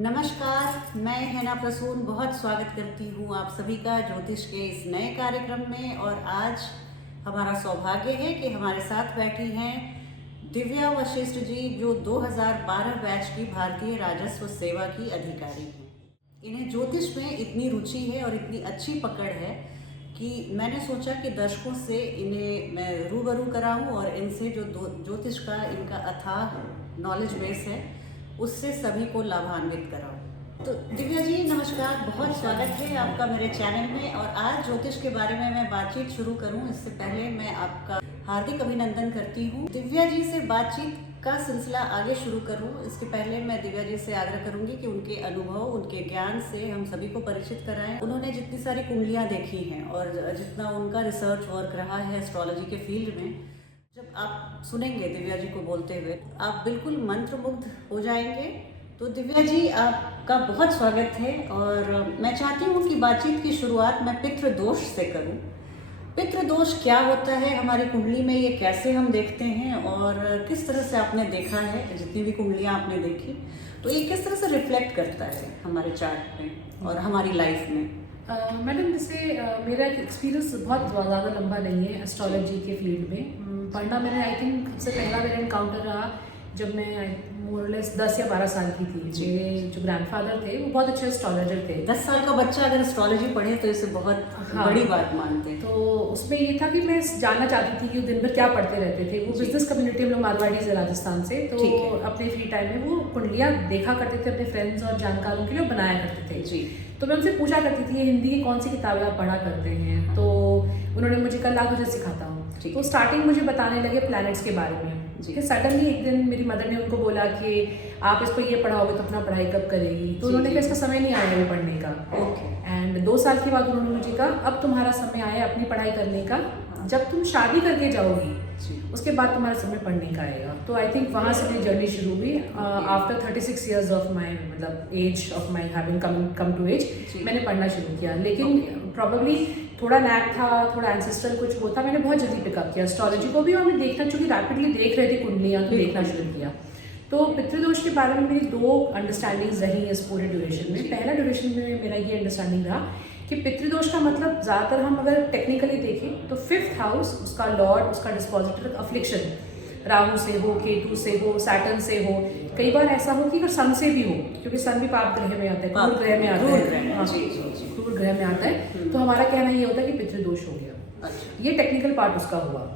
नमस्कार, मैं हैना प्रसून बहुत स्वागत करती हूँ आप सभी का ज्योतिष के इस नए कार्यक्रम में। और आज हमारा सौभाग्य है कि हमारे साथ बैठी हैं दिव्या वशिष्ठ जी, जो 2012 बैच की भारतीय राजस्व सेवा की अधिकारी हैं। इन्हें ज्योतिष में इतनी रुचि है और इतनी अच्छी पकड़ है कि मैंने सोचा कि दर्शकों से इन्हें मैं रूबरू कराऊं और इनसे जो ज्योतिष का इनका अथाह नॉलेज बेस है उससे सभी को लाभान्वित कराऊं। तो दिव्या जी नमस्कार, बहुत स्वागत है आपका मेरे चैनल में। और आज ज्योतिष के बारे में मैं बातचीत शुरू करूं इससे पहले मैं आपका हार्दिक अभिनंदन करती हूं। दिव्या जी से बातचीत का सिलसिला आगे शुरू करूं इसके पहले मैं दिव्या जी से आग्रह करूंगी कि उनके अनुभव, उनके ज्ञान से हम सभी को परिचित कराएं। उन्होंने जितनी सारी कुंडलियां देखी हैं और जितना उनका रिसर्च वर्क रहा है एस्ट्रोलॉजी के फील्ड में, जब आप सुनेंगे दिव्या जी को बोलते हुए आप बिल्कुल मंत्रमुग्ध हो जाएंगे। तो दिव्या जी आपका बहुत स्वागत है। और मैं चाहती हूँ कि बातचीत की शुरुआत मैं पितृदोष से करूँ। पितृदोष क्या होता है हमारी कुंडली में, ये कैसे हम देखते हैं और किस तरह से आपने देखा है, जितनी भी कुंडलियाँ आपने देखी तो ये किस तरह से रिफ्लेक्ट करता है हमारे चार्ट में और हमारी लाइफ में? मैडम, जैसे मेरा एक्सपीरियंस बहुत ज़्यादा लंबा नहीं है एस्ट्रोलॉजी के फील्ड में। पढ़ना मैंने आई थिंक सबसे पहला मेरा इनकाउंटर रहा जब मैं मोरलेस 10 या 12 साल की थी। मेरे जो ग्रैंडफादर थे वो बहुत अच्छे एस्ट्रोलॉजर थे। 10 साल का बच्चा अगर एस्ट्रोलॉजी पढ़े तो इसे बहुत बड़ी बात मानते हैं। तो उसमें ये था कि मैं जानना चाहती थी कि वो दिन भर क्या पढ़ते रहते थे। वो बिजनेस कम्युनिटी में लोग मारवाड़ी से राजस्थान से, तो अपने फ्री टाइम में वो कुंडलियाँ देखा करते थे अपने फ्रेंड्स और जानकारों के लिए बनाया करते थे जी। तो मैं उनसे पूछा करती थी ये हिंदी की कौन सी किताबें आप पढ़ा करते हैं। तो उन्होंने मुझे कहा तुझे सिखाता हूँ। तो स्टार्टिंग मुझे बताने लगे प्लैनेट्स के बारे में। फिर सडनली एक दिन मेरी मदर ने उनको बोला कि आप इसको ये पढ़ाओगे तो अपना पढ़ाई कब करेगी। तो उन्होंने कहा इसका समय नहीं आया है पढ़ने का। एंड 2 साल के बाद उन्होंने मुझे कहा अब तुम्हारा समय आया अपनी पढ़ाई करने का, जब तुम शादी करके जाओगी उसके बाद तुम्हारा समय पढ़ने का आएगा। तो आई थिंक वहाँ से मेरी जर्नी शुरू हुई। आफ्टर 36 ईयर्स ऑफ माई मतलब age of my having come to age मैंने पढ़ना शुरू किया। लेकिन प्रॉब्लली थोड़ा नैक था, थोड़ा एंसेस्ट्रल कुछ वो था, मैंने बहुत जल्दी पिकअप किया एस्ट्रोलॉजी को भी। और मैं देखना चूँकि रैपिडली देख रहे थे कुंडलियाँ, तो देखना शुरू किया। तो पितृदोष के बारे में मेरी 2 अंडरस्टैंडिंग्स रही इस पूरे ड्यूरेशन में। पहला ड्यूरेशन में मेरा ये अंडरस्टैंडिंग रहा कि पितृदोष का मतलब ज़्यादातर हम अगर टेक्निकली देखें तो 5th हाउस, उसका लॉर्ड, उसका डिस्पोजिटर अफ्लिक्शन, राहु से हो, केतु से हो, सैटर्न से हो। कई बार ऐसा हो कि अगर सन से भी हो, क्योंकि सन भी पाप ग्रह में आता है, क्रूर ग्रह में आता है, क्रूर ग्रह में आता है। तो हमारा कहना ये होता है कि पितृदोष हो गया। ये टेक्निकल पार्ट उसका हुआ।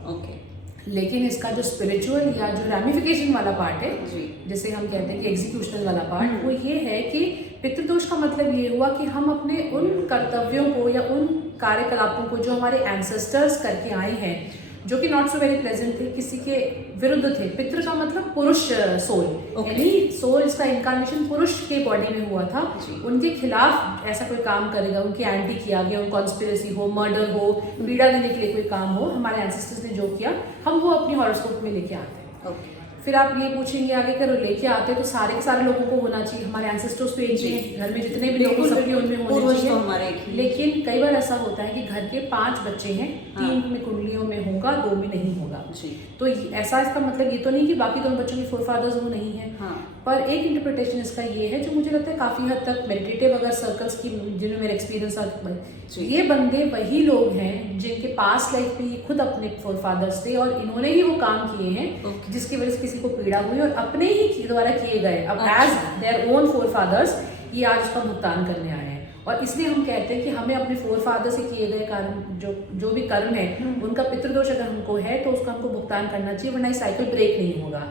लेकिन इसका जो स्पिरिचुअल या जो रैमिफिकेशन वाला पार्ट है, जिसे हम कहते हैं कि एग्जीक्यूशनल वाला पार्ट, वो ये है कि पितृदोष का मतलब ये हुआ कि हम अपने उन कर्तव्यों को या उन कार्यकलापों को जो हमारे एंसेस्टर्स करके आए हैं, जो कि नॉट सो वेरी प्लेजेंट थे, किसी के विरुद्ध थे। पितृ का मतलब पुरुष सोल, यानी सोल इसका इनकारनेशन पुरुष के बॉडी में हुआ था। उनके खिलाफ ऐसा कोई काम करेगा, उनकी एंटी किया गया, कॉन्स्पिरेसी हो, मर्डर हो, पीड़ा देने के लिए कोई काम हो, हमारे एंसेस्टर्स ने जो किया हम वो अपनी हॉरोस्कोप में लेके आते हैं। फिर आप ये पूछेंगे आगे करो लेके आते हैं तो सारे के सारे लोगों को होना चाहिए। हमारे एंसेस्टर्स तो एक ही घर में जितने भी लोग हैं उनमें होना चाहिए। लेकिन कई बार ऐसा होता है कि घर के 5 बच्चे हैं, 3 में कुंडलियों में होगा, 2 में नहीं होगा। तो ऐसा इसका मतलब ये तो नहीं कि बाकी 2 बच्चों के फोरफादर्स वो नहीं है। पर एक इंटरप्रिटेशन इसका ये है जो मुझे लगता है काफ़ी हद तक मेडिटेटिव अगर सर्कल्स की जिनमें मेरा एक्सपीरियंस आता है, ये बंदे वही लोग हैं जिनके पास लाइफ में ये खुद अपने फोरफादर्स थे और इन्होंने ही वो काम किए हैं जिसकी वजह से किसी को पीड़ा हुई और अपने ही द्वारा किए गए, अब एज देयर ओन फोरफादर्स ये आज उसका भुगतान करने आए हैं। और इसलिए हम कहते हैं कि हमें अपने फोरफादर से किए गए कारण जो भी कर्म है उनका पितृदोष अगर हमको है तो उसका हमको भुगतान करना चाहिए, वरना ये साइकिल ब्रेक नहीं होगा,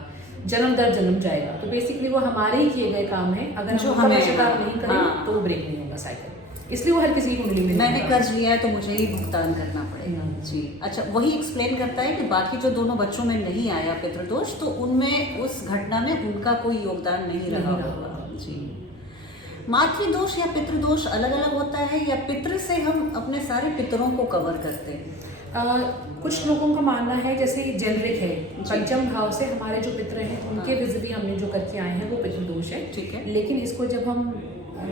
जन्म दर जन्म जाएगा। तो बेसिकली वो हमारे ही किए गए काम है, अगर हम हमें शिकार नहीं करें तो वो ब्रेक नहीं होगा साइकिल। इसलिए वो हर किसी की कुंडली में मैंने कर्ज लिया है तो मुझे ही भुगतान करना पड़ेगा जी। अच्छा, वही एक्सप्लेन करता है कि बाकी जो दोनों बच्चों में नहीं आया पितृदोष तो उनमें उस घटना में उनका कोई योगदान नहीं रहा होगा जी। मातृदोष या पितृदोष अलग अलग होता है या पितृ से हम अपने सारे पितरों को कवर करते हैं? कुछ लोगों का मानना है जैसे जेनरिक है, पंचम भाव से हमारे जो पितृ हैं उनके विजिबी हमने जो करके आए हैं वो पितृदोष है। ठीक है। लेकिन इसको जब हम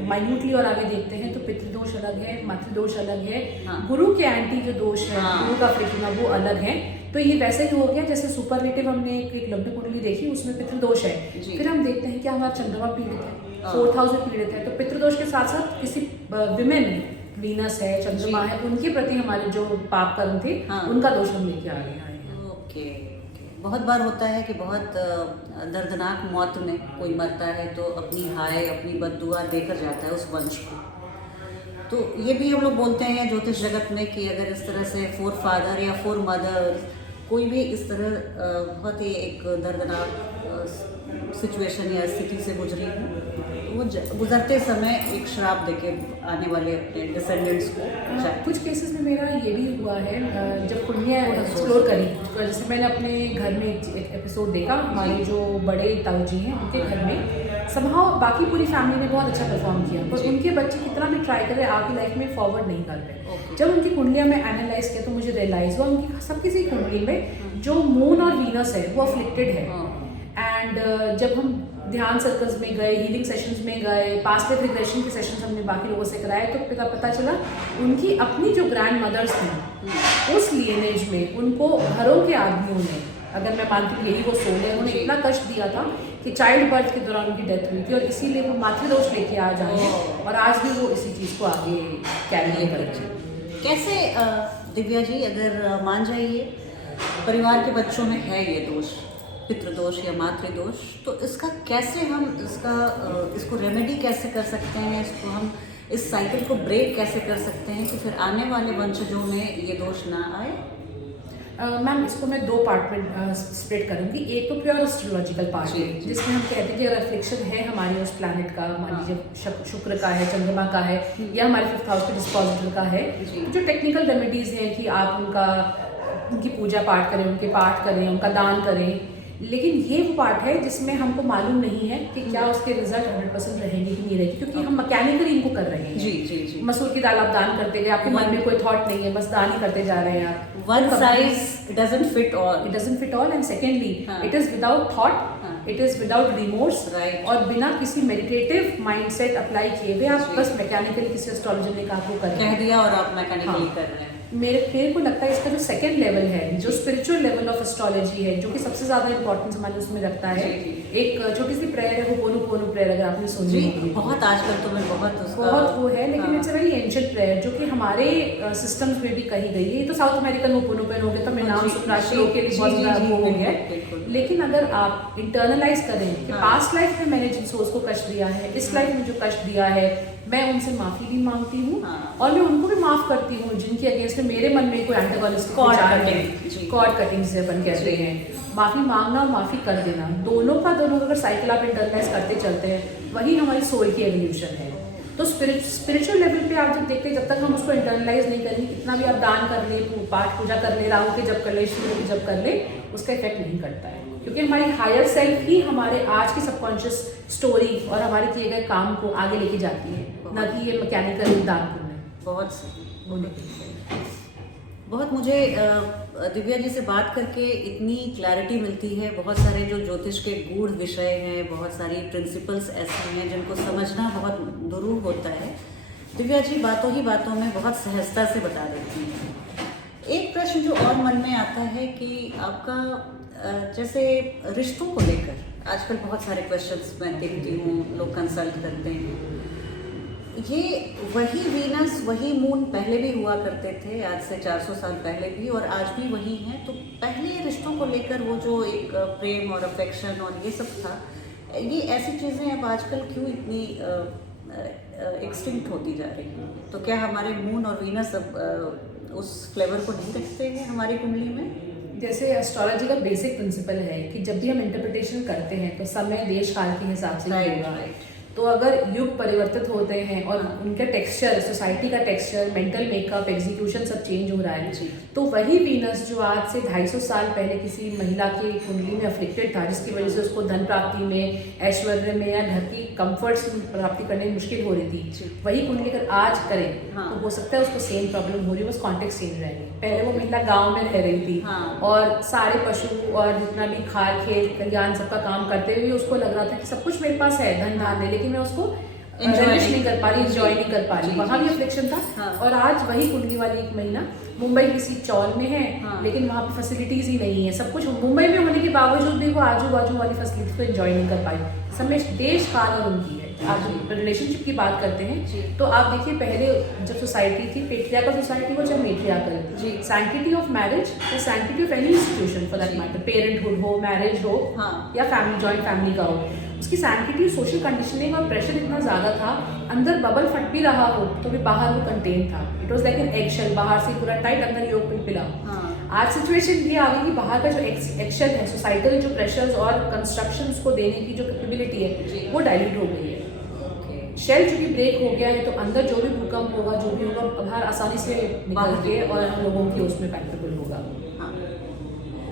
माइन्यूटली और आगे देखते हैं तो पितृदोष अलग है, मातृदोष अलग है, गुरु के एंटी जो दोष है, गुरु का फ्रिक्शन वो अलग है। तो ये वैसे ही हो गया जैसे सुपरलेटिव हमने एक लग्न कुंडली देखी उसमें पितृदोष है, फिर हम देखते हैं कि हमारा चंद्रमा पीड़ित है, 4000 पीड़ित है, तो पितृदोष के साथ साथ किसी विमेन, वीनस है, चंद्रमा है, उनके प्रति हमारे जो पाप कर्म थे उनका दोष हम लेके आ रहे हैं। ओके। बहुत बार होता है कि बहुत दर्दनाक मौत में कोई मरता है तो अपनी हाय, अपनी बद्दुआ देकर जाता है उस वंश को। तो ये भी हम लोग बोलते हैं ज्योतिष जगत में कि अगर इस तरह से फोर फादर या फोर मदर कोई भी इस तरह बहुत ही एक दर्दनाक सिचुएशन या स्थिति से गुजरी हो, वो गुजरते समय एक श्राप देके आने वाले अपने डिसेंडेंट्स को कुछ केसेस में मेरा ये भी हुआ है, जब कुंडलियाँ एक्सप्लोर करी, तो जैसे मैंने अपने घर में एक एपिसोड देखा, हमारे जो बड़े ताऊ जी हैं उनके घर में समहाउ बाकी पूरी फैमिली ने बहुत अच्छा परफॉर्म किया, पर उनके बच्चे कितना भी ट्राई करे आपकी लाइफ में फॉरवर्ड नहीं कर रहे। जब उनकी कुंडलियाँ में एनालाइज किया तो मुझे रियलाइज हुआ उनकी सब किसी कुंडली में जो मून और वीनस है वो अफ्लिक्टेड है। एंड जब हम ध्यान सर्कल्स में गए, हीलिंग सेशंस में गए, पास्ट लाइफ रिग्रेशन के सेशंस हमने बाकी लोगों से कराए, तो पता चला उनकी अपनी जो ग्रैंड मदर्स थी उस लिनेज में उनको घरों के आदमियों ने, अगर मैं मानती हूँ यही वो सोल है, उन्होंने इतना कष्ट दिया था कि चाइल्ड बर्थ के दौरान उनकी डेथ हुई थी, और इसीलिए वो मातृदोष लेके आ जाए और आज भी वो इसी चीज़ को आगे कैरी कर रहे हैं। कैसे दिव्या जी, अगर मान जाइए परिवार के बच्चों में है ये दोष, पितृदोष या मातृदोष, तो इसका कैसे हम इसको रेमेडी कैसे कर सकते हैं, इसको हम इस साइकिल को ब्रेक कैसे कर सकते हैं कि फिर आने वाले वंशजों में ये दोष ना आए? मैम इसको मैं दो पार्ट में स्प्लिट करूँगी। एक तो प्योर एस्ट्रोलॉजिकल पार्ट है जिसमें हम कहते हैं कि अगर अफ्लिक्शन है हमारे उस प्लैनेट का, मान लीजिए शुक्र का है, चंद्रमा का है, या हमारे 5th हाउस के डिस्पोजिटर का है, तो जो टेक्निकल रेमेडीज़ हैं कि आप उनकी पूजा पाठ करें, उनके पाठ करें, उनका दान करें, लेकिन ये वो पार्ट है जिसमें हमको मालूम नहीं है कि क्या उसके रिजल्ट 100% रहेंगे कि नहीं रहेंगे, क्योंकि हम मैकेनिकली इनको कर रहे हैं। जी। मसूर की दाल आप दान करते गए, आपके मन में कोई थॉट नहीं है, बस दान ही करते जा रहे हैं आप। One size doesn't fit all, it doesn't fit all, and secondly it is without thought, it is without remorse, और बिना किसी मेडिटेटिव माइंडसेट अप्लाई किए हुए आप बस मैकेनिकली किसी एस्ट्रोलॉजर ने कहा कह दिया और आप मैकेनिकली कर रहे हैं। मेरे को लगता है इसका जो सेकंड लेवल है, जो स्पिरिचुअल लेवल ऑफ एस्ट्रोलॉजी है, जो कि सबसे ज़्यादा इंपॉर्टेंस हमारे उसमें रखता है, एक छोटी सी प्रेयर है, वो पोनो प्रेयर, अगर आपने सुनी होगी, बहुत आजकल तो मैं बहुत वो है, लेकिन it's a very ancient prayer जो कि हमारे सिस्टम्स में भी कही गई है। ये तो साउथ अमेरिकन वो पोनो प्रेयर हो गया, तो मैं नाम सुन राशि के लिए बहुत ज़्यादा वो हो गया, लेकिन अगर आप इंटरनलाइज करें कि पास्ट लाइफ में मैंने जिन सोल्स को कष्ट दिया है, इस लाइफ में जो कष्ट दिया है, मैं उनसे माफ़ी भी मांगती हूँ और मैं उनको भी माफ़ करती हूँ जिनके अगेंस्ट में मेरे मन में कोई एंटागोनिस्टिक विचार है, कॉर्ड कटिंग से अपन कहते हैं। माफ़ी मांगना और माफ़ी कर देना, दोनों अगर साइकिल आप इंटरनलाइज करते चलते हैं, वही हमारी सोल की एवोल्यूशन है। तो स्पिरिचुअल लेवल पे आप जब देखते हैं, जब तक हम उसको इंटरनलाइज नहीं करेंगे, कितना भी आप दान कर ले, पाठ पूजा कर ले, राहु के जब कर ले, सूर्य के जब कर ले, उसका इफेक्ट नहीं करता है, क्योंकि हमारी हायर सेल्फ ही हमारे आज की सबकॉन्शियस स्टोरी और हमारे किए गए काम को आगे लेके जाती है, ना कि ये मैकेनिकल दान पुण्य। बहुत मुझे दिव्या जी से बात करके इतनी क्लैरिटी मिलती है। बहुत सारे जो ज्योतिष के गूढ़ विषय हैं, बहुत सारी प्रिंसिपल्स ऐसे हैं जिनको समझना बहुत दुरूह होता है। दिव्या जी बातों ही बातों में बहुत सहजता से बता देती हैं। एक प्रश्न जो और मन में आता है कि आपका जैसे रिश्तों को लेकर आजकल बहुत सारे क्वेश्चंस मैं देखती हूँ, लोग कंसल्ट करते हैं। ये वही वीनस वही मून पहले भी हुआ करते थे, आज से 400 साल पहले भी, और आज भी वही हैं। तो पहले रिश्तों को लेकर वो जो एक प्रेम और अफेक्शन और ये सब था, ये ऐसी चीज़ें अब आजकल क्यों इतनी एक्सटिंक्ट होती जा रही हैं? तो क्या हमारे मून और वीनस अब उस फ्लेवर को नहीं रखते हैं हमारी कुंडली में? जैसे एस्ट्रोलॉजी का बेसिक प्रिंसिपल है कि जब भी हम इंटरप्रिटेशन करते हैं तो समय देश काल के हिसाब से होगा। तो अगर युग परिवर्तित होते हैं और उनका टेक्सचर, सोसाइटी का टेक्सचर, मेंटल मेकअप, एग्जीक्यूशन सब चेंज हो रहा है, तो वही वीनस जो आज से 250 साल पहले किसी महिला की कुंडली में अफ्लिक्टेड था, जिसकी वजह से उसको धन प्राप्ति में, ऐश्वर्य में या घर की कंफर्ट्स प्राप्ति करने में मुश्किल हो रही थी, वही कुंडली अगर आज करें तो हो सकता है उसको सेम प्रॉब्लम हो रही है, बस कॉन्टेक्स्ट चेंज रहेगी। पहले वो महिला गाँव में रह रही थी और सारे पशु और जितना भी खाद खेत खलिहान सबका काम करते हुए उसको लग रहा था कि सब कुछ मेरे पास है, धन धान्य, लेकिन मैं उसको रिलिश नहीं कर पा रही, एंजॉय नहीं कर पा रही, वहाँ भी अफ्लिक्शन था। हाँ। और आज वही कुंडली वाली एक महिला मुंबई किसी चौल में है, हाँ। लेकिन वहाँ पे फैसिलिटीज ही नहीं है। सब कुछ मुंबई में होने के बावजूद भी वो आजू बाजू वाली फैसिलिटीज को एंजॉय नहीं कर पाई। समय देश काल और उनकी है। आज रिलेशनशिप की बात करते हैं तो आप देखिए, पहले जब सोसाइटी थी, पेट्रियार्कल सोसाइटी हो चाहे मेट्रियार्कल, सैंक्टिटी ऑफ मैरिज या sanctity of any institution for that matter, parenthood हो, मैरिज हो, हाँ। या फैमिली, जॉइंट फैमिली का हो, उसकी सैंक्टिटी, सोशल कंडीशनिंग और प्रेशर इतना ज़्यादा था, अंदर बबल फट भी रहा हो तो भी बाहर वो कंटेन था। It was like an eggshell, बाहर से पूरा टाइट, अंदर योग पिलपिला। आज सिचुएशन ये आ गई कि बाहर का जो एगशेल है, सोसाइटल जो प्रेशर्स और कंस्ट्रक्शंस को देने की जो कैपेबिलिटी है वो डाइल्यूट हो गई है। शेल चूंकि ब्रेक हो गया है तो अंदर जो भी भूकंप होगा, जो भी होगा, बाहर आसानी से निकल के और हम लोगों की उसमें पैक्टेबल होगा।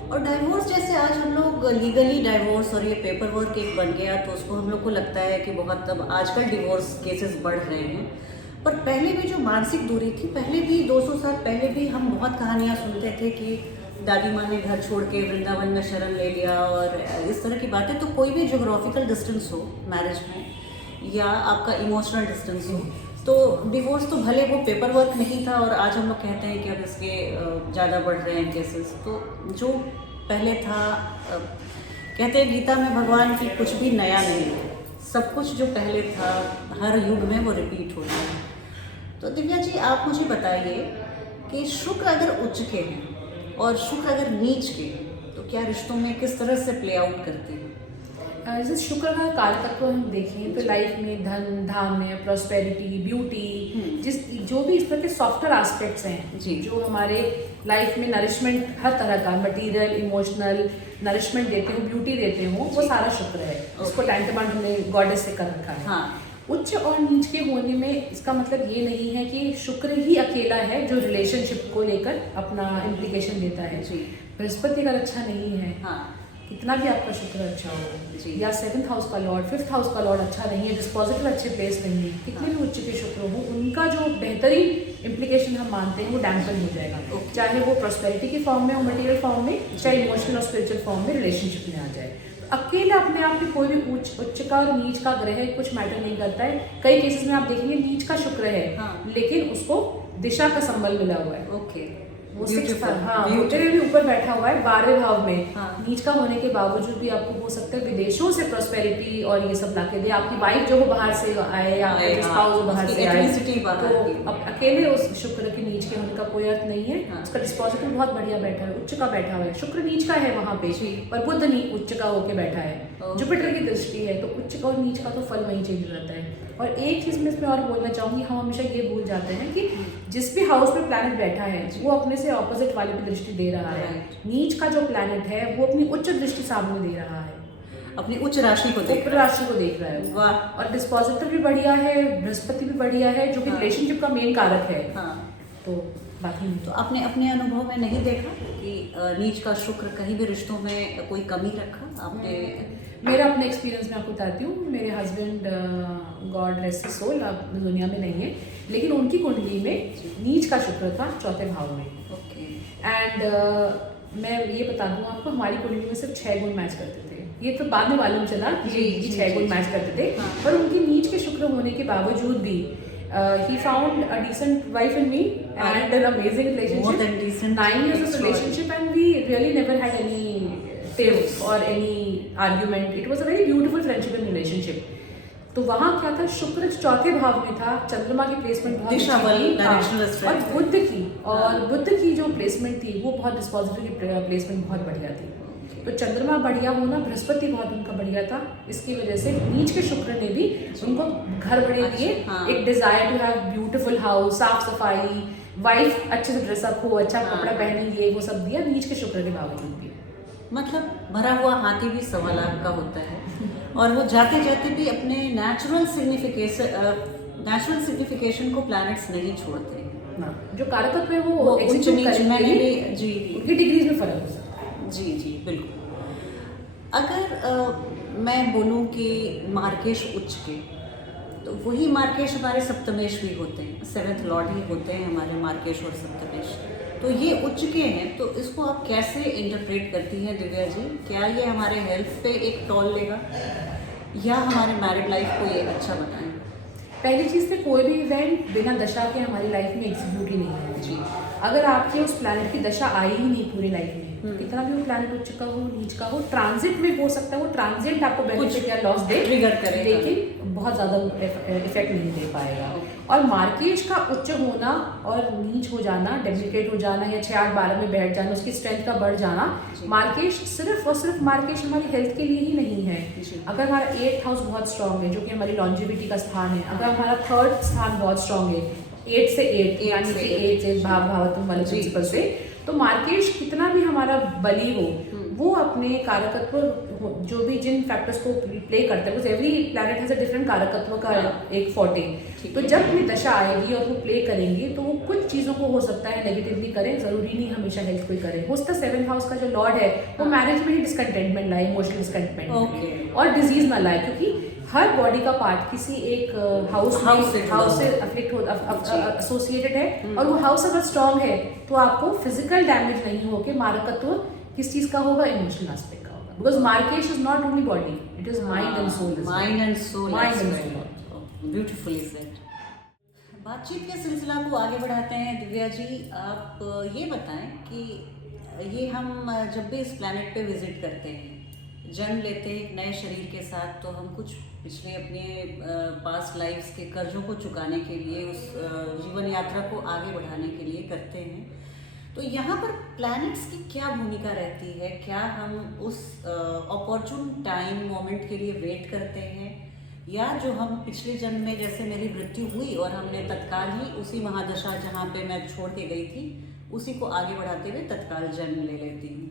और डाइवोर्स, जैसे आज हम लोग लीगली डाइवोर्स और ये पेपर वर्क एक बन गया तो उसको हम लोग को लगता है कि बहुत, अब आजकल डिवोर्स केसेस बढ़ रहे हैं, पर पहले भी जो मानसिक दूरी थी, पहले भी 200 साल पहले भी हम बहुत कहानियाँ सुनते थे कि दादी माँ ने घर छोड़ के वृंदावन में शरण ले लिया और इस तरह की बातें। तो कोई भी जोग्राफिकल डिस्टेंस हो मैरिज में या आपका इमोशनल डिस्टेंस हो, तो डिवोर्स तो भले वो पेपर वर्क नहीं था और आज हम लोग कहते हैं कि अब इसके ज़्यादा बढ़ रहे हैं केसेस। तो जो पहले था, कहते हैं गीता में भगवान की कुछ भी नया नहीं है, सब कुछ जो पहले था हर युग में वो रिपीट होता है। तो दिव्या जी, आप मुझे बताइए कि शुक्र अगर उच्च के हैं और शुक्र अगर नीच के हैं तो क्या रिश्तों में किस तरह से प्ले आउट करते हैं? जैसे शुक्र का कारकत्व हम देखें तो लाइफ में धन, धान्य, प्रॉस्पेरिटी, ब्यूटी, जो भी इस तरह के सॉफ्टवेयर एस्पेक्ट्स हैं जो हमारे लाइफ में नरिशमेंट, हर तरह का मटेरियल, इमोशनल नरिशमेंट देते हो, ब्यूटी देते हो, वो सारा शुक्र है। उसको टैंटमाउंट हमने गॉडेस से कर रखा है। हाँ। उच्च और नीच के होने में इसका मतलब ये नहीं है कि शुक्र ही अकेला है जो रिलेशनशिप को लेकर अपना इम्प्लीकेशन देता है। बृहस्पति अगर अच्छा नहीं है, कितना भी आपका शुक्र अच्छा हो, या 7th हाउस का लॉर्ड, 5th हाउस का लॉर्ड अच्छा नहीं है, डिस्पोजिटिव अच्छे प्लेस नहीं है, कितने भी उच्च के शुक्र हो, उनका जो बेहतरीन इम्प्लीकेशन हम मानते हैं वो डैम्पन हो जाएगा। चाहे वो प्रॉस्पेरिटी के फॉर्म में हो, मटेरियल फॉर्म में, चाहे इमोशनल और स्पिरिचुअल फॉर्म में रिलेशनशिप में आ जाए। अकेले अपने आप में कोई भी उच्च का और नीच का ग्रह कुछ मैटर नहीं करता है। कई केसेस में आप देखेंगे नीच का शुक्र है, लेकिन उसको दिशा का संबल मिला हुआ है। वो भी ऊपर बैठा हुआ है 12वें भाव में। नीच का होने के बावजूद भी आपको हो सकता है विदेशों से प्रॉस्पेरिटी और ये सब लाके दे। आपकी वाइफ जो हो बाहर से आए या स्पाउस बाहर से आए, तो अब अकेले उस शुक्र के नीच के होने का कोई अर्थ नहीं है। उसका डिस्पोजिटिव बहुत बढ़िया बैठा है, उच्च का बैठा हुआ है, शुक्र नीच का है वहाँ पे, पर बुध उच्च का होके बैठा है, जुपिटर की दृष्टि है, तो उच्च का और नीच का तो फल वहीं चेंज हो जाता है। और एक चीज मैं इसमें और बोलना चाहूंगी, हम हमेशा ये भूल जाते हैं कि जिस भी हाउस में प्लैनेट बैठा है वो अपने से ऑपोजिट वाले की दृष्टि दे रहा है। नीच का जो प्लैनेट है वो अपनी उच्च दृष्टि सामने दे रहा है, अपनी उच्च राशि को देख रहा है। वाह। और डिस्पोजिटिव भी बढ़िया है, बृहस्पति भी बढ़िया है, जो कि रिलेशनशिप का मेन कारक है। तो बाकी नहीं। तो आपने अपने अनुभव में नहीं देखा कि नीच का शुक्र कहीं भी रिश्तों में कोई कमी रखा आपने? मेरा अपने एक्सपीरियंस में आपको बताती हूँ। मेरे husband, god rest his soul, अब दुनिया में नहीं है, लेकिन उनकी कुंडली में नीच का शुक्र था 4थे भाव में। एंड मैं ये बता दूँ आपको, हमारी कुंडली में सिर्फ 6 गुण मैच करते थे। ये तो बाद में मालूम चला कि 6 गुण मैच करते थे, पर उनकी नीच के शुक्र होने के बावजूद भी he found a decent wife in me and an amazing relationship. More than decent. 9 years of relationship and we really never had any tiffs or any argument. It was a very beautiful friendship and relationship. तो वहाँ क्या था, शुक्र 4थे भाव में था, चंद्रमा की प्लेसमेंट बहुत अच्छी थी, और बुध की जो प्लेसमेंट थी वो बहुत डिस्पोजिटिव की प्लेसमेंट बहुत बढ़िया थी। तो चंद्रमा बढ़िया होना, बृहस्पति बहुत उनका बढ़िया था, इसकी वजह से नीच के शुक्र ने भी उनको घर बड़े दिए, एक desire to have beautiful house, साफ सफाई, वाइफ अच्छे से ड्रेसअप हो, अच्छा कपड़ा पहने, ये वो सब दिया नीच के शुक्र के बावजूद भी। मतलब भरा हुआ हाथी भी 1.25 लाख का होता है, और वो जाते जाते भी अपने नेचुरल सिग्निफिकेशन को प्लैनेट्स नहीं छोड़ते ना। जो कारकत्व है वो एग्जीक्यूट करेंगे, जी उनकी डिग्रीज में फर्क हो सकता है। जी बिल्कुल। अगर मैं बोलूँ कि मार्केश उच्च के, तो वही मार्केश हमारे सप्तमेश भी होते हैं, 7th लॉर्ड ही होते हैं हमारे मार्केश और सप्तमेश। तो ये उच्च के हैं, तो इसको आप कैसे इंटरप्रेट करती हैं दिव्या जी? क्या ये हमारे हेल्थ पे एक टॉल लेगा या हमारे मैरिड लाइफ को ये अच्छा बनाए? पहली चीज़ पे कोई भी इवेंट बिना दशा के हमारी लाइफ में एग्जीक्यूट ही नहीं है जी। अगर आपके उस प्लैनेट की दशा आई ही नहीं पूरी लाइफ में, कितना भी वो प्लैनेट उच्च का हो नीच का हो, ट्रांजिट में हो सकता है वो ट्रांजिट आपको बेनिफिट या लॉस दे, ट्रिगर करे, लेकिन बहुत ज़्यादा इफेक्ट नहीं दे पाएगा। और मार्केश का उच्च होना और नीच हो जाना, डेबिलिटेट हो जाना या 6, 8, 12 में बैठ जाना, उसकी स्ट्रेंथ का बढ़ जाना, मार्केश सिर्फ और सिर्फ मार्केश हमारी हेल्थ के लिए ही नहीं है। अगर हमारा 8th हाउस बहुत स्ट्रांग है, जो कि हमारी लॉन्जिविटी का स्थान है, अगर हमारा 3rd स्थान बहुत स्ट्रांग है, 8 से 8 यानी कि 8 से भाव भावत्व वाले प्रिंसिपल से, तो मार्केश कितना भी हमारा बली हो, वो अपने कारकत्व जो भी जिन फैक्टर्स को प्ले करते हैं, every planet has a different कारकत्व का एक फोर्टे, तो जब अपनी दशा आएगी और वो प्ले करेंगे तो वो कुछ चीज़ों को हो सकता है नेगेटिवली करें, जरूरी नहीं हमेशा हेल्थ को ही करें। हो सकता है 7th हाउस का जो लॉर्ड है वो मैरिज में ही डिसकंटेंटमेंट लाए, इमोशनल डिसकंटेंटमेंट और डिजीज ना लाए, क्योंकि हर बॉडी का पार्ट किसी एक हाउस से अफेक्ट हो एसोसिएटेड है, और वो हाउस अगर स्ट्रांग है तो आपको फिजिकल डैमेज नहीं होके मारकत्व किस चीज का होगा, इमोशनल एस्पेक्ट का होगा, बिकॉज मार्केश is not only body, it is mind and soul. Mind and soul, beautifully said. बातचीत के सिलसिला को आगे बढ़ाते हैं। दिव्या जी, आप ये बताएं कि ये हम जब भी इस प्लैनेट पे विजिट करते हैं, जन्म लेते हैं एक नए शरीर के साथ, तो हम कुछ पिछले अपने पास्ट लाइफ्स के कर्जों को चुकाने के लिए, उस जीवन यात्रा को आगे बढ़ाने के लिए करते हैं। तो यहाँ पर प्लैनेट्स की क्या भूमिका रहती है? क्या हम उस अपॉर्चुन टाइम मोमेंट के लिए वेट करते हैं, या जो हम पिछले जन्म में, जैसे मेरी मृत्यु हुई और हमने तत्काल ही उसी महादशा जहाँ पे मैं छोड़ के गई थी, उसी को आगे बढ़ाते हुए तत्काल जन्म ले लेती हूँ?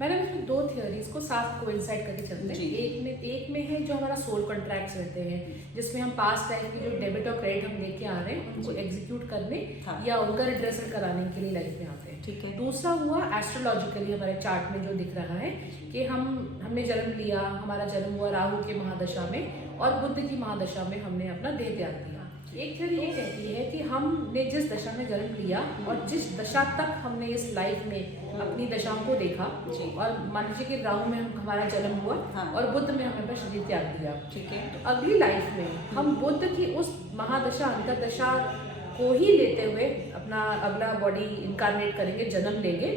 मैंने इसमें 2 थियोरीज को साफ कोइंसाइड करके चलते हैं। एक में है जो हमारा सोल कॉन्ट्रैक्ट्स रहते हैं, जिसमें हम पास्ट लाइफ की जो डेबिट और क्रेडिट हम लेके आ रहे हैं उनको एग्जीक्यूट करने या उनका रिड्रेसल कराने के लिए लाइफ में आते हैं। ठीक है। दूसरा हुआ एस्ट्रोलॉजिकली हमारे चार्ट में जो दिख रहा है कि हमने जन्म लिया, हमारा जन्म हुआ राहु के महादशा में और बुध की महादशा में हमने अपना देह त्याग दिया। एक थ्योरी ये कहती है कि हमने जिस दशा में जन्म लिया और जिस दशा तक हमने इस लाइफ में अपनी दशाओं को देखा, और मान लीजिए कि राहु में हमारा जन्म हुआ और बुध में हमने अपना शरीर त्याग दिया, ठीक है, तो अगली लाइफ में हम बुध की उस महादशा अंतर्दशा को ही लेते हुए अपना अगला बॉडी इनकारनेट करेंगे, जन्म लेंगे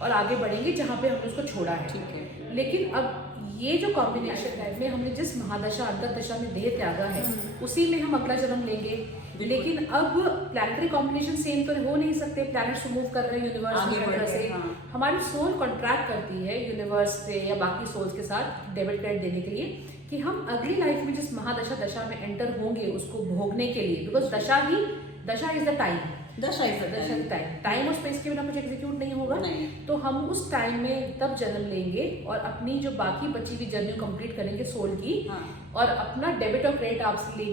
और आगे बढ़ेंगे जहाँ पे हमने उसको छोड़ा है। ठीक है। लेकिन अब ये जो कॉम्बिनेशन है में हमने जिस महादशा अंतर्दशा में देह त्यागा है उसी में हम अगला जन्म लेंगे, लेकिन अब प्लैनेटरी कॉम्बिनेशन सेम तो हो नहीं सकते, प्लैनेट्स मूव कर रहे हैं यूनिवर्स की तरह से। हमारी सोल कॉन्ट्रैक्ट करती है यूनिवर्स से या बाकी सोल्स के साथ डेबिट क्रेडिट देने के लिए कि हम अगली लाइफ में जिस महादशा दशा में एंटर होंगे उसको भोगने के लिए, बिकॉज दशा इज द टाइम, दशा इज द टाइम और स्पेस के बिना कुछ एग्जीक्यूट नहीं होगा। तो हम उस टाइम में तब जन्म लेंगे और अपनी जो बाकी बची हुई जर्नी कंप्लीट करेंगे सोल की, और अपना डेबिट और क्रेडिट आपसे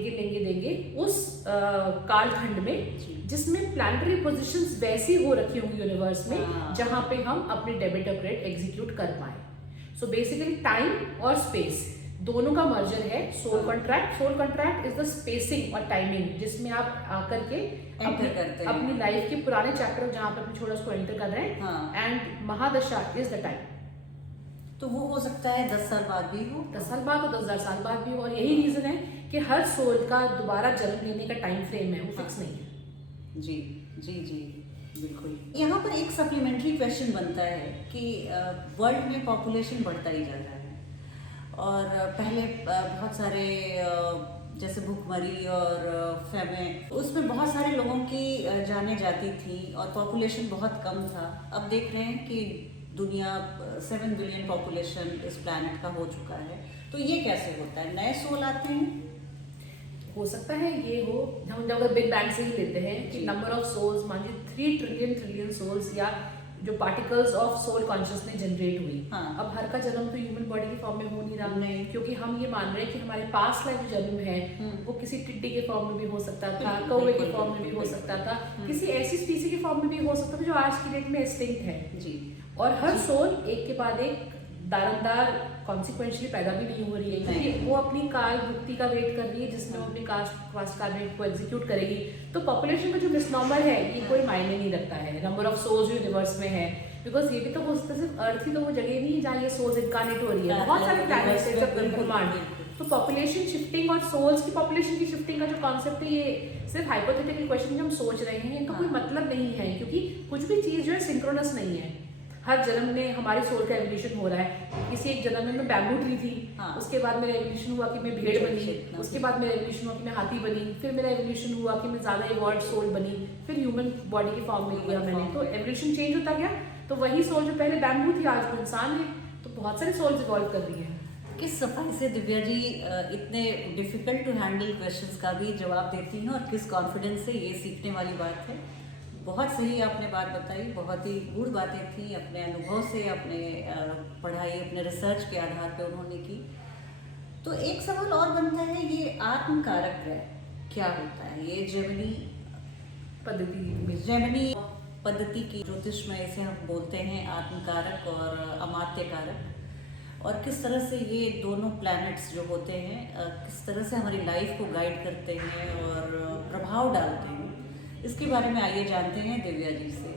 देंगे उस कालखंड में जिसमें प्लैनेटरी पोजीशंस वैसी हो रखी होंगी यूनिवर्स में जहां पे हम अपने डेबिट और क्रेडिट एग्जीक्यूट कर पाए। सो बेसिकली टाइम और स्पेस दोनों का मर्जर है soul contract is the spacing और टाइमिंग, जिसमें आप आकर के अपनी लाइफ के पुराने चैप्टर जहाँ पे आपने छोड़ा उसको एंटर कर रहे हैं, एंड महादशा इज द टाइम। तो वो हो सकता है 10 साल बाद भी हो, 10 साल बाद और 10,000 साल बाद भी हो, और यही रीजन है कि हर सोल का दोबारा जन्म लेने का टाइम फ्रेम है, वो फिक्स नहीं है। जी जी जी बिल्कुल। यहाँ पर एक सप्लीमेंट्री क्वेश्चन बनता है कि वर्ल्ड में पॉपुलेशन बढ़ता ही जा रहा है, और पहले बहुत सारे जैसे भूखमरी और फैमिन, उसमें बहुत सारे लोगों की जाने जाती थी और पॉपुलेशन बहुत कम था। अब देख रहे हैं कि दुनिया 7 बिलियन पॉपुलेशन इस प्लैनेट का हो चुका है। तो ये कैसे होता है? नए सोल आते हैं? हो सकता है ये हो, हम जब अगर बिग बैंग से ही लेते हैं कि नंबर ऑफ सोल्स मान लीजिए 3 ट्रिलियन सोल्स या जो particles of soul consciousness generate हुई। अब हर का जन्म तो ह्यूमन बॉडी के फॉर्म में हो नहीं रहा, क्योंकि हम ये मान रहे हैं कि हमारे पास्ट लाइफ जन्म है वो किसी टिड्डी के फॉर्म में भी हो सकता था, कौवे के फॉर्म में भी हो सकता था, किसी ऐसी स्पीसी के फॉर्म में भी हो सकता था जो आज की डेट में एक्सटिंक्ट है जी। और हर सोल एक के बाद एक दारमदार कॉन्सिक्वेंशली पैदा भी नहीं हो रही है, क्योंकि वो अपनी काल भुक्ति का वेट कर रही है जिसमें वो अपनी कास्ट कार्ड को एग्जीक्यूट करेगी। तो पॉपुलेशन का जो मिसनॉर्मल है ये कोई मायने नहीं रखता है, नंबर ऑफ सोल्स यूनिवर्स में है, बिकॉज ये भी तो हो सकता है सिर्फ अर्थ ही तो वो जगह नहीं है जहाँ ये सोल्स इनकारनेट हो रही है, बहुत सारे प्लैनेट्स हैं जब ब्रह्मांड। तो पॉपुलेशन शिफ्टिंग और सोल्स की पॉपुलेशन की शिफ्टिंग का जो कॉन्सेप्ट है, ये सिर्फ हाइपोथेटिकल क्वेश्चन जो हम सोच रहे हैं इनका कोई मतलब नहीं है, क्योंकि कुछ भी चीज़ जो है सिंक्रोनस नहीं है। हर जन्म में हमारी सोल का एवोल्यूशन हो रहा है। किसी एक जन्म में मैं बैम्बू ट्री थी, उसके बाद मेरा एवोल्यूशन हुआ कि मैं भेड़ बनी, उसके बाद मेरा एवोल्यूशन हुआ कि मैं हाथी बनी, फिर मेरा एवोल्यूशन हुआ कि मैं ज़्यादा इवॉल्व सोल बनी, फिर ह्यूमन बॉडी की फॉर्म में लिया मैंने। तो एवोल्यूशन चेंज होता गया। तो वही सोल जो पहले बैम्बू थी आज वो इंसान है। तो बहुत सारी सोल्स इवॉल्व कर रही है। किस सफाई से दिव्या जी इतने डिफिकल्ट टू हैंडल क्वेश्चंस का भी जवाब देती हैं और किस कॉन्फिडेंस से, ये सीखने वाली बात है। बहुत सही आपने बात बताई, बहुत ही गूढ़ बातें थी, अपने अनुभव से, अपने पढ़ाई, अपने रिसर्च के आधार पे उन्होंने की। तो एक सवाल और बनता है, ये आत्मकारक ग्रह क्या होता है? ये जेमिनी पद्धति की ज्योतिष में इसे हम बोलते हैं आत्मकारक और अमात्य कारक। और किस तरह से ये दोनों प्लैनेट्स जो होते हैं किस तरह से हमारी लाइफ को गाइड करते हैं और प्रभाव डालते हैं, इसके बारे में आइए जानते हैं दिव्या जी से।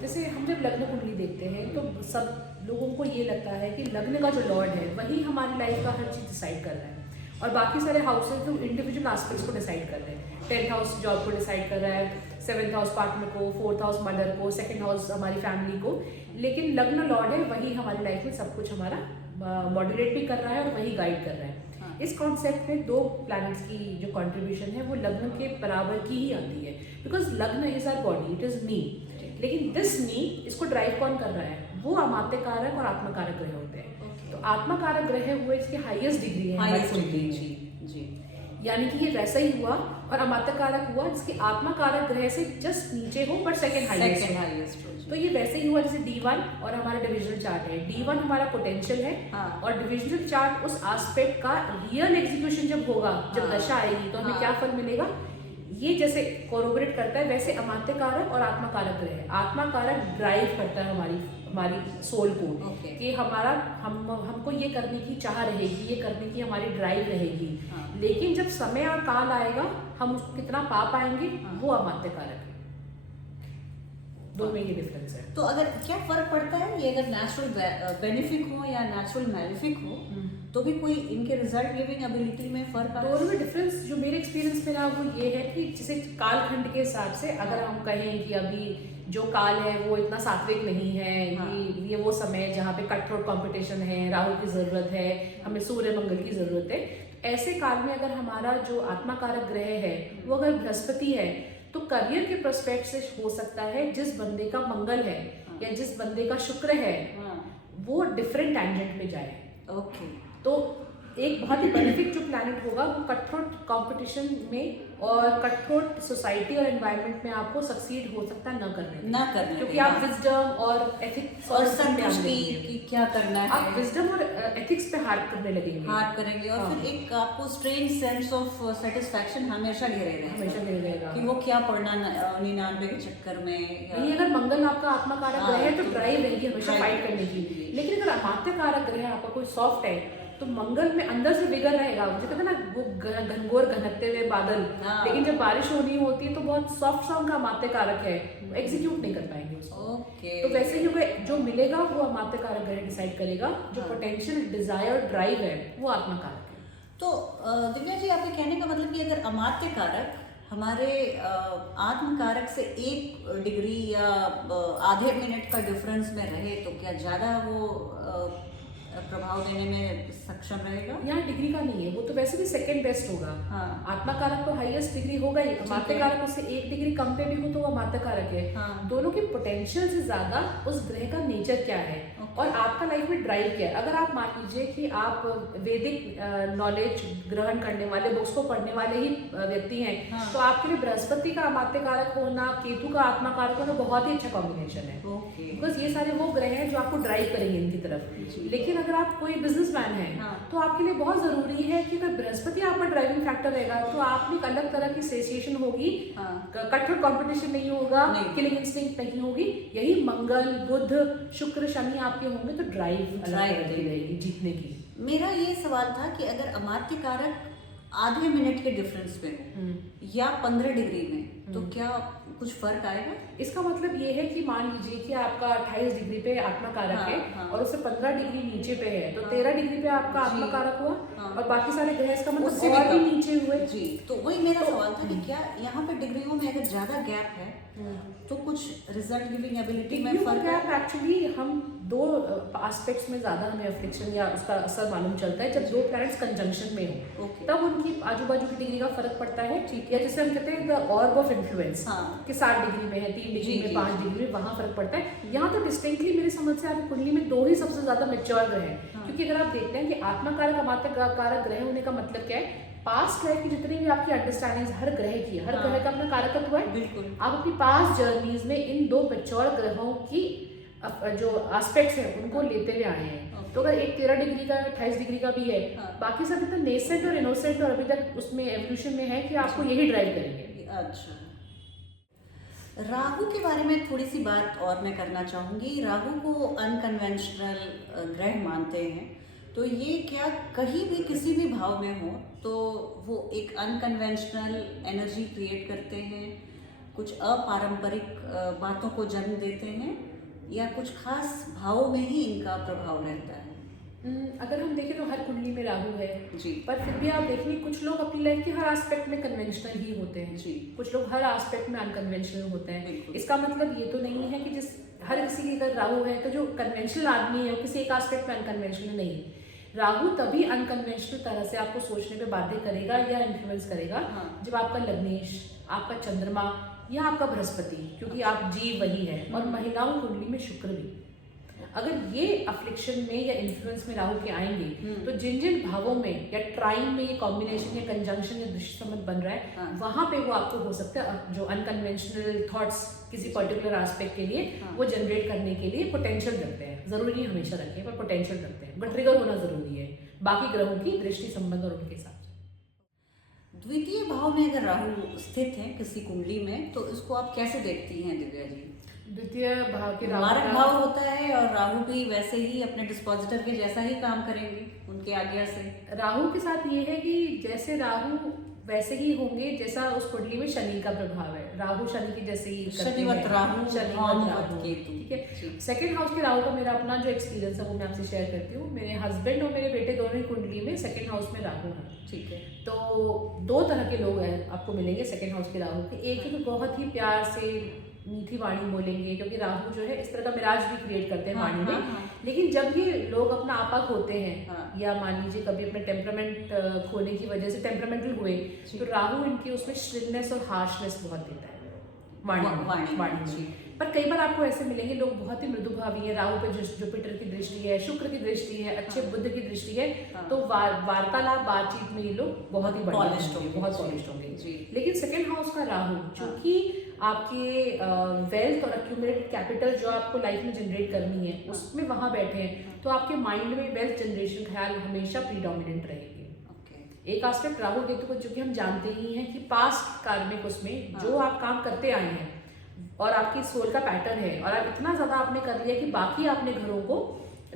जैसे हम जब लग्न कुंडली देखते हैं तो सब लोगों को ये लगता है कि लग्न का जो लॉर्ड है वही हमारी लाइफ का हर चीज़ डिसाइड कर रहा है, और बाकी सारे हाउसेज तो इंडिविजुअल एस्पेक्ट्स को डिसाइड कर रहे हैं। 10th हाउस जॉब को डिसाइड कर रहा है, 7th हाउस पार्टनर को, 4th हाउस मदर को, 2nd हाउस हमारी फैमिली को। लेकिन लग्न लॉर्ड है, वही हमारी लाइफ में सब कुछ हमारा मॉडरेट भी कर रहा है और वही गाइड कर रहा है। इस कॉन्सेप्ट में दो प्लैनेट्स की जो कंट्रीब्यूशन है वो लग्न के बराबर की ही आती है, बिकॉज लग्न is our body, it is me. लेकिन दिस मी, इसको ड्राइव कौन कर रहा है? वो अमात्य कारक और आत्मकारक ग्रह होते हैं। तो आत्मकारक ग्रह हुए इसकी हाईएस्ट डिग्री है, यानी कि ये वैसा ही हुआ। और अमात्य कारक हुआ जिसकी आत्मकारक ग्रह से जस्ट नीचे हो बट सेकंड हाईएस्ट हो। तो ये वैसे ही हुआ जैसे D1 और हमारा डिविजनल चार्ट है। D1 हमारा पोटेंशियल है, और डिविजनल चार्ट उस एस्पेक्ट का रियल एग्जीक्यूशन जब होगा, जब दशा आएगी तो हमें क्या फल मिलेगा, ये जैसे कोरोबरेट करता है। वैसे अमात्य कारक और आत्मकारक ग्रह, आत्मकारक ड्राइव करता है हमारी सोल को, कि हमारा हमको ये करने की चाह रहेगी, ये करने की हमारी ड्राइव रहेगी। लेकिन जब समय और काल आएगा हम उसको कितना पा पाएंगे, वो अमात्य कारक है। दोनों में ये डिफरेंस है। तो अगर क्या फर्क पड़ता है, ये अगर नेचुरल बेनिफिक हो या नेचुरल मैलिफिक हो, तो भी कोई इनके रिजल्ट गिविंग एबिलिटी में फर्क आता है? दोनों में डिफरेंस जो मेरे एक्सपीरियंस में रहा वो ये है कि जैसे कालखंड के हिसाब से अगर हम कहें कि अभी जो काल है वो इतना सात्विक नहीं है, ये वो समय है जहाँ पे कट थ्रोट कॉम्पिटिशन है, राहु की जरूरत है, हमें सूर्य मंगल की जरूरत है। ऐसे काल में अगर हमारा जो आत्मकारक ग्रह है वो अगर बृहस्पति है, तो करियर के प्रोस्पेक्ट से हो सकता है जिस बंदे का मंगल है या जिस बंदे का शुक्र है वो डिफरेंट टैंजेंट में जाए। ओके। तो एक बहुत ही बेनिफिक जो प्लैनेट होगा वो कटथ्रोट कंपटीशन में और कटथ्रोट सोसाइटी और एनवायरनमेंट में आपको सक्सीड हो सकता है न करने, क्योंकि आप विजडम और एथिक्स और संतुष्टि की क्या करना है, आप विजडम और एथिक्स पे हार्ड करने लगेंगे और फिर एक आपको स्ट्रेंज सेंस ऑफ सेटिस्फैक्शन हमेशा रहेगा कि वो क्या पढ़ना 99 के चक्कर में। नहीं, अगर मंगल आपका आत्मकारक ग्रह है तो ड्राइव रहेगी हमेशा फाइट करने की। लेकिन अगर अमात्य कारक ग्रह आपका कोई सॉफ्ट है तो मंगल में अंदर से विगर रहेगा। मुझे कहते हैं ना वो घनघोर घनकते हुए बादल, लेकिन जब बारिश होनी होती है तो बहुत सॉफ्ट सा उनका अमात्य कारक है, एग्जीक्यूट नहीं कर पाएंगे उसको। तो वैसे ही जो मिलेगा वो अमात्य कारक ग्रह डिसाइड करेगा, जो पोटेंशियल डिजायर ड्राइव है वो आत्मकारक है। तो दिव्या जी, आपके कहने का मतलब कि अगर अमात्य कारक हमारे आत्मकारक से 1 डिग्री या आधे मिनट का डिफरेंस में रहे तो क्या ज़्यादा वो प्रभाव देने में सक्षम रहेगा? यहाँ डिग्री का नहीं है, वो तो वैसे भी सेकंड बेस्ट होगा। आत्मकारक तो हाईएस्ट डिग्री होगा ही, अमात्य कारक उससे 1 डिग्री कम पे भी हो तो वो अमात्य कारक है। दोनों की पोटेंशियल से ज्यादा उस ग्रह का नेचर क्या है और आपका लाइफ में ड्राइव क्या है। अगर आप मान लीजिए कि आप वैदिक नॉलेज ग्रहण करने वाले, बुक्स को पढ़ने वाले ही व्यक्ति हैं, तो आपके लिए बृहस्पति का अमात्य कारक होना, केतु का आत्मकारक होना बहुत ही अच्छा कॉम्बिनेशन है, बिकॉज ये सारे वो ग्रह हैं जो आपको ड्राइव करेंगे इनकी तरफ। लेकिन अगर आप कोई बिजनेसमैन है तो आपके लिए बहुत जरूरी है कि अगर बृहस्पति आपका ड्राइविंग फैक्टर रहेगा तो आप में एक अलग तरह की सेसिएशन होगी, कठोर कंपटीशन नहीं होगा, किलिंग इंस्टिंक्ट नहीं होगी। यही मंगल, बुध, शुक्र, शनि आपके होंगे तो ड्राइव रहेगी जीतने की। मेरा ये सवाल था कि अगर अमात्य कारक आधे मिनट के डिफरेंस में हो या 15 डिग्री में, तो क्या कुछ फर्क आएगा? इसका मतलब ये है कि मान लीजिए कि आपका 28 डिग्री पे आत्मा कारक हाँ, है हाँ, और उससे 15 डिग्री नीचे पे है, तो हाँ, 13 डिग्री पे आपका जी, आत्मा कारक हुआ, हाँ, और बाकी सारे ग्रह इसका मतलब उससे और भी कम। नीचे हुए। जी, तो वही मेरा सवाल था कि क्या यहाँ पे डिग्रियों में अगर ज्यादा गैप है तो कुछ रिजल्ट गिविंग एबिलिटी में डिग्रियों का फर्क गैप है? एक्चुअली हम दो एस्पेक्ट्स में ज़्यादा हमें अफ्लिक्शन या उसका असर मालूम चलता है। जब दो प्लैनेट्स कंजंक्शन में हो ओके। तब उनकी आजू बाजू की डिग्री का फर्क पड़ता है, ठीक या जिसे हम कहते हैं द ऑर्ब ऑफ इन्फ्लुएंस, हाँ। कि 7 डिग्री में है, 3 डिग्री जी, में, जी, 5 जी। डिग्री में, वहाँ फर्क पड़ता है। यहाँ तो डिस्टिंक्टली मेरी समझ से आपकी कुंडली में दो ही सबसे ज़्यादा मेच्योर ग्रह हैं, क्योंकि अगर आप देखते हैं कि आत्मा कारक अमात्य कारक ग्रह होने का मतलब क्या है, पास्ट लाइफ की जितनी भी आपकी अंडरस्टैंडिंग हर ग्रह की है, हर ग्रह का अपना कारकत्व है। बिल्कुल। आप अपनी पास्ट जर्नीज में इन दो मेच्योर ग्रहों की जो एस्पेक्ट्स हैं उनको लेते हुए आए हैं। तो अगर एक 13 डिग्री का 28 डिग्री का भी है, बाकी सब इतना नेसेंट और इनोसेंट और अभी तक उसमें एवोल्यूशन में है कि आपको यही ड्राइव करेंगे। अच्छा, राहु के बारे में थोड़ी सी बात और मैं करना चाहूँगी। राहु को अनकन्वेंशनल ग्रह मानते हैं, तो ये क्या कहीं भी किसी भी भाव में हो तो वो एक अनकन्वेंशनल एनर्जी क्रिएट करते हैं, कुछ अपारंपरिक बातों को जन्म देते हैं, या कुछ खास भावों में ही इनका प्रभाव रहता है? अगर हम देखें तो हर कुंडली में राहु है जी, पर फिर भी आप देखेंगे कुछ लोग अपनी लाइफ के हर एस्पेक्ट में कन्वेंशनल ही होते हैं, जी, कुछ लोग हर एस्पेक्ट में अनकन्वेंशनल होते हैं। बिल्कुल। इसका मतलब ये तो नहीं है कि जिस हर किसी की अगर राहु है तो जो कन्वेंशनल आदमी है वो किसी एक एस्पेक्ट में अनकन्वेंशनल नहीं। राहु तभी अनकन्वेंशनल तरह से आपको सोचने पे बाध्य करेगा या इन्फ्लुएंस करेगा जब आपका लग्नेश, आपका चंद्रमा या आपका बृहस्पति, क्योंकि आप जीव वही है, और महिलाओं कुंडली में शुक्र भी, अगर ये अफ्लिक्शन में या इन्फ्लुएंस में राहु के आएंगे तो जिन जिन भावों में या ट्राइन में ये कॉम्बिनेशन या कंजंक्शन या दृष्टि संबंध बन रहा है, वहां पे वो आपको हो सकता है जो अनकन्वेंशनल थॉट्स किसी पर्टिकुलर एस्पेक्ट के लिए वो जनरेट करने के लिए पोटेंशियल रखते हैं। जरूरी नहीं हमेशा रखें पर पोटेंशियल रखते हैं, बट ट्रिगर होना जरूरी है बाकी ग्रहों की दृष्टि संबंध और उनके साथ। द्वितीय भाव में अगर राहु स्थित है किसी कुंडली में तो इसको आप कैसे देखती हैं दिव्या जी? द्वितीय भाव के मारक भाव होता है और राहु भी वैसे ही अपने डिस्पोजिटर के जैसा ही काम करेंगे उनके आज्ञा से। राहु के साथ ये है कि जैसे राहु वैसे ही होंगे जैसा उस कुंडली में शनि का प्रभाव है, राहु शनि की जैसे ही शनिवत राहु, शनिवत केतु। ठीक है। सेकंड हाउस के राहु का मेरा अपना जो एक्सपीरियंस है वो मैं आपसे शेयर करती हूँ। मेरे हस्बैंड और मेरे बेटे दोनों ही कुंडली में सेकंड हाउस में राहु है। ठीक है। तो दो तरह के लोग हैं आपको मिलेंगे सेकंड हाउस के राहु के। एक तो बहुत ही प्यार से मीठी वाणी बोलेंगे, क्योंकि राहु जो है इस तरह का मिराज भी क्रिएट करते हैं वाणी में। लेकिन जब ये लोग अपना आपा खोते हैं या मान लीजिए कभी अपने टेम्परामेंट खोने की वजह से टेम्परामेंटल हुए, तो राहु इनकी उसमें श्रिलनेस और हार्शनेस बहुत देता है वाणी। पर कई बार आपको ऐसे मिलेंगे लोग बहुत ही मृदु भावी है, राहु पे जुपिटर की दृष्टि है, शुक्र की दृष्टि है, अच्छे बुध की दृष्टि है, तो वार्तालाप बातचीत में ये लोग बहुत ही पॉलिश्ड होंगे। लेकिन सेकेंड हाउस का राहु चूंकि आपके वेल्थ और एक्यूमुलेटेड कैपिटल जो आपको लाइफ में जनरेट करनी है उसमें वहां बैठे हैं, तो आपके माइंड में वेल्थ जनरेशन ख्याल हमेशा प्रीडोमिनेंट रहेंगे। एक एस्पेक्ट राहु केतु को जो कि हम जानते ही हैं कि पास्ट कार्मिक उसमें जो आप काम करते आए हैं और आपकी सोल का पैटर्न है और आप इतना ज्यादा आपने कर लिया कि बाकी आपने घरों को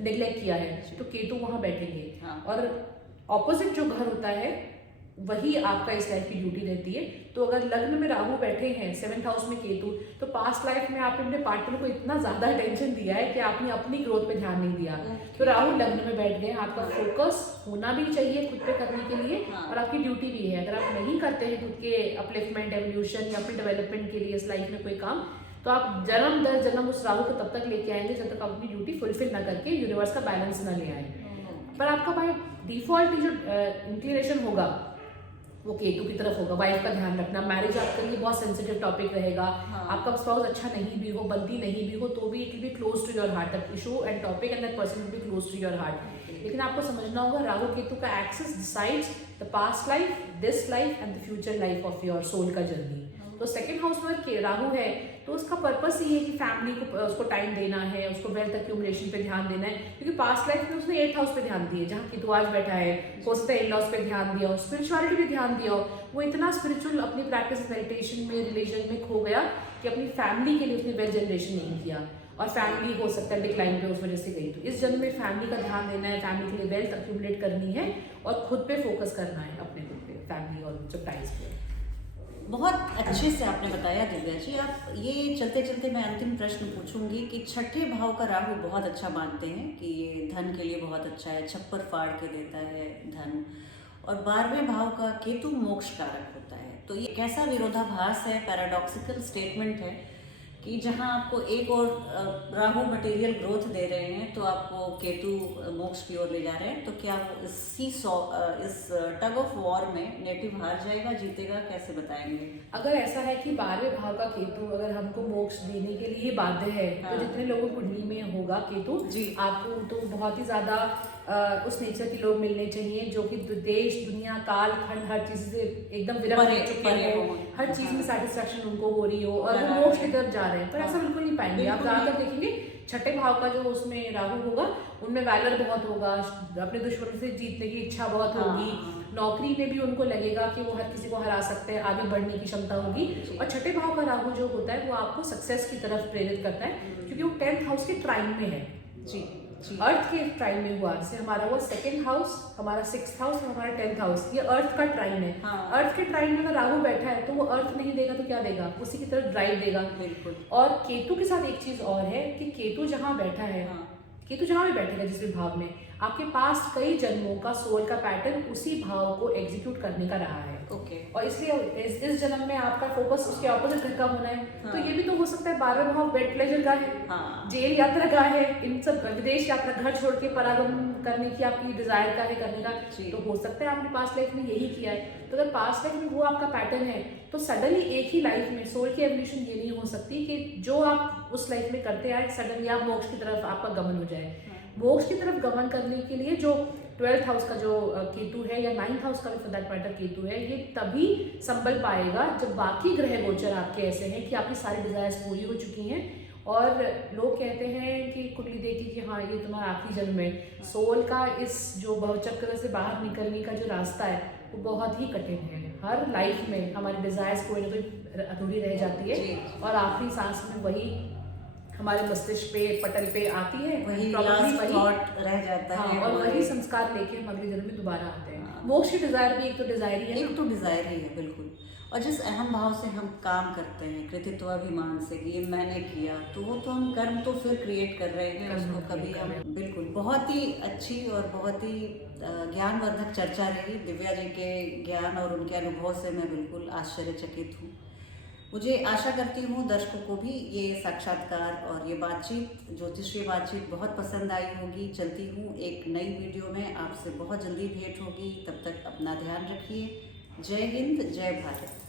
नेग्लेक्ट किया है, तो केतु वहां बैठेंगे। और ऑपोजिट जो घर होता है वही आपका इस लाइफ की ड्यूटी रहती है। तो अगर लग्न में राहु बैठे हैं 7th हाउस में केतु, तो पास्ट लाइफ में आपने अपने पार्टनर को इतना ज्यादा अटेंशन दिया है कि आपने अपनी ग्रोथ पे ध्यान नहीं दिया। तो राहु लग्न में बैठ गए, आपका फोकस होना भी चाहिए खुद पे करने के लिए और आपकी ड्यूटी भी है। अगर आप नहीं करते हैं खुद के अपलिफ्टमेंट, एवोल्यूशन या अपने डेवलपमेंट के लिए इस लाइफ में कोई काम, तो आप जन्म दर जन्म उस राहु को तब तक लेके आएंगे जब तक आप अपनी ड्यूटी फुलफिल ना करके यूनिवर्स का बैलेंस ना ले आए। पर आपका बाय डिफॉल्ट जो इंक्लिनेशन होगा वो केतु की तरफ होगा। वाइफ का ध्यान रखना, मैरिज आपके लिए बहुत सेंसिटिव टॉपिक रहेगा। आपका स्पाउस अच्छा नहीं भी हो, बंदी नहीं भी हो, तो भी it will be close to your heart, issue and topic and that person will be close to your heart. लेकिन आपको समझना होगा राहु केतु का access decides the past life, this life and the future life of your soul का journey. तो second house में राहु है तो उसका पर्पस ये है कि फैमिली को उसको टाइम देना है, उसको वेल्थ एक्यूमुलेशन पे ध्यान देना है, क्योंकि पास्ट लाइफ में उसने 8th हाउस पे ध्यान दिया जहाँ केतु आज बैठा है, हो सकता है इन-लॉज पे ध्यान दिया हो, स्पिरिचुअलिटी पे ध्यान दिया हो। वो इतना स्पिरिचुअल अपनी प्रैक्टिस मेडिटेशन में, रिलीजन में खो गया कि अपनी फैमिली के लिए उसने वेल्थ जनरेशन नहीं किया और फैमिली हो सकता है डिक्लाइन पे उस वजह से गई। तो इस जन्म में फैमिली का ध्यान देना है, फैमिली के लिए वेल्थ एक्यूमुलेट करनी है और खुद पे फोकस करना है अपने खुद पे। फैमिली और जो टाइज पे। बहुत अच्छे से आपने बताया दिव्या जी। आप ये चलते चलते मैं अंतिम प्रश्न पूछूंगी कि छठे भाव का राहु बहुत अच्छा मानते हैं कि ये धन के लिए बहुत अच्छा है, छप्पर फाड़ के देता है धन, और 12वें भाव का केतु मोक्ष कारक होता है। तो ये कैसा विरोधाभास है, पैराडॉक्सिकल स्टेटमेंट है कि जहाँ आपको एक और राहु मटेरियल ग्रोथ दे रहे हैं तो आपको केतु मोक्ष की ओर ले जा रहे हैं। तो क्या वो इस टग ऑफ वॉर में नेटिव हार जाएगा, जीतेगा, कैसे बताएंगे? अगर ऐसा है कि 12वें भाव का केतु अगर हमको मोक्ष देने के लिए बाध्य है, हाँ। तो जितने लोगों कुंडली में होगा केतु जी, आपको तो बहुत ही ज्यादा उस नेचर के लोग मिलने चाहिए जो कि देश दुनिया काल खंड हर चीज से एकदम विरक्त हो चुके हो, हर चीज में सेटिस्फैक्शन उनको हो रही हो और वो मोक्ष की तरफ जा रहे हैं। पर ऐसा बिल्कुल नहीं पाएंगे आप। ज्यादातर देखेंगे छठे भाव का जो उसमें राहु होगा उनमें वैलर बहुत होगा, अपने दुश्मनों से जीतने की इच्छा बहुत होगी, नौकरी में भी उनको लगेगा कि वो हर किसी को हरा सकते हैं, आगे बढ़ने की क्षमता होगी। और छठे भाव का राहु जो होता है वो आपको सक्सेस की तरफ प्रेरित करता है क्योंकि वो 10th हाउस के ट्राइन में है। जी, अर्थ के ट्राइन में हुआ से हमारा वो 2nd हाउस, हमारा 6th हाउस और हमारा 10th हाउस, ये अर्थ का ट्राइन है। हाँ। अर्थ के ट्राइन में अगर राहु बैठा है तो वो अर्थ नहीं देगा तो क्या देगा, उसी की तरफ ड्राइव देगा। बिल्कुल। और केतु के साथ एक चीज और है कि केतु जहाँ बैठा है, केतु जहाँ भी बैठेगा जिस भी भाव में, आपके पास कई जन्मों का सोल का पैटर्न उसी भाव को एग्जीक्यूट करने का रहा है। ओके। और इसलिए इस जन्म में आपका फोकस उसके ऑपोजिट घर का होना है। हाँ। तो ये भी तो हो सकता है 12वां भाव बेड प्लेजर का है, हाँ। जेल यात्रा का है, इन सब विदेश यात्रा, घर छोड़ के परागमन करने की आपकी डिजायर का है करने का। तो हो सकता है आपने पास्ट लाइफ में यही किया है। तो अगर पास्ट लाइफ में वो आपका पैटर्न है तो सडनली एक ही लाइफ में सोल की एवोल्यूशन ये नहीं हो सकती कि जो आप उस लाइफ में करते आए सडनली आप मोक्ष की तरफ आपका गमन हो जाए। मोक्ष की तरफ गमन करने के लिए जो 12th हाउस का जो केतु है या 9th हाउस का भी फॉर दैट मैटर केतु है, ये तभी संभल पाएगा जब बाकी ग्रह गोचर आपके ऐसे हैं कि आपकी सारी डिजायर्स पूरी हो चुकी हैं। और लोग कहते हैं कि कुंडली देखी कि हाँ ये तुम्हारा आखिरी जन्म है। सोल का इस जो भवचक्र से बाहर निकलने का जो रास्ता है वो बहुत ही कठिन है। हर लाइफ में हमारी डिजायर्स कोई ना कोई अधूरी रह जाती है और आखिरी सांस में वही हमारे मस्तिष्क पे पटल पे आती है, वही लास्ट थॉट रह जाता है। और वही संस्कार लेके हम अगले जन्म में दोबारा आते हैं। मोक्ष की डिजायर भी एक तो डिजायर ही है, एक तो डिजायर ही है बिल्कुल। और जिस अहम भाव से हम काम करते हैं, कृतित्वाभिमान से कि ये मैंने किया, तो वो तो हम कर्म तो फिर क्रिएट कर रहे हैं उसको कभी हम। बिल्कुल, बहुत ही अच्छी और बहुत ही ज्ञानवर्धक चर्चा रही। दिव्या जी के ज्ञान और उनके अनुभव से मैं बिल्कुल आश्चर्यचकित हूँ। मुझे आशा करती हूँ दर्शकों को भी ये साक्षात्कार और ये बातचीत, ज्योतिषीय बातचीत बहुत पसंद आई होगी। चलती हूँ एक नई वीडियो में, आपसे बहुत जल्दी भेंट होगी। तब तक अपना ध्यान रखिए। जय हिंद, जय भारत।